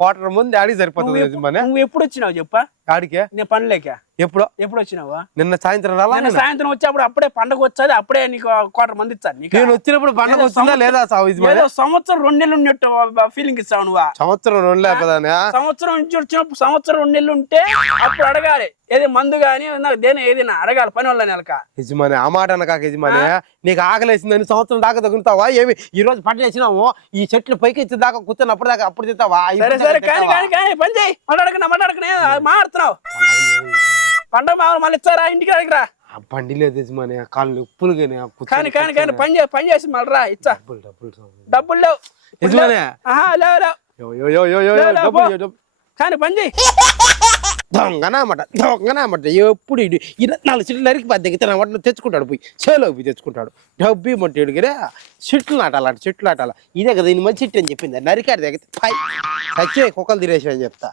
Quarter ముందు ఆడికి సరిపోతుంది యజమాని. నువ్వు ఎప్పుడు వచ్చినావు చెప్పా? ఆడికే నేను పనిలేక ఎప్పుడు వచ్చినావా? నిన్న సాయంత్రం రాలా? నిన్న సాయంత్రం వచ్చేప్పుడు అప్పుడే పండగ వచ్చేది, అప్పుడే నీకు 1/4 మంది ఇచ్చాను. నేను వచ్చినప్పుడు పండగ వచ్చిందా లేదా సావు యజమాని? సంవత్సరం 2 నెలలు ఉన్నట్టు ఫీలింగ్ ఇస్తావు నువ్వా? సంవత్సరం 2 లేకపోతే సంవత్సరం నుంచి వచ్చినప్పుడు సంవత్సరం 2 నెలలు ఉంటే అప్పుడు అడగాలి. ఏది మందు గానీ నాకు దేని ఏదైనా అడగాలి పని వాళ్ళ నెలక. యజమాని ఆ మాట అనకాక యజమాని. నీకు ఆకలేసిందని సంవత్సరం దాకా తగులుతావా? ఏమి ఈ రోజు పంటలు వేసినావు, ఈ చెట్లు పైకి ఇచ్చిన దాకా కూర్చొని దాకా అప్పుడు తింటావా? సరే కానీ పని చేయి. మాట్లాడకనే మాడుతున్నావు. పండగ మళ్ళీ ఇచ్చారా ఇంటికి అడిగిరా? బండి లేదు యజమాని, కాళ్ళు ఉప్పులు కానీ పని చేసి మళ్ళీ రా ఇచ్చా. డబ్బులు లేవు యజమాని. లేవు కానీ పని చేయి. దొంగనమాట ఎప్పుడు 24 చెట్లు నరికి దగ్గర వాటిని తెచ్చుకుంటాడు, పోయి చేలోకి పోయి తెచ్చుకుంటాడు. డబ్బు ఇమ్మంటాడు కదా, చెట్లు నాటాలి, చెట్లు నాటాలి. ఇదే కదా దీని మంచి చెట్టు అని చెప్పింది. నరికాడు దగ్గర చచ్చే కుక్కలు తినేసి అని చెప్తా.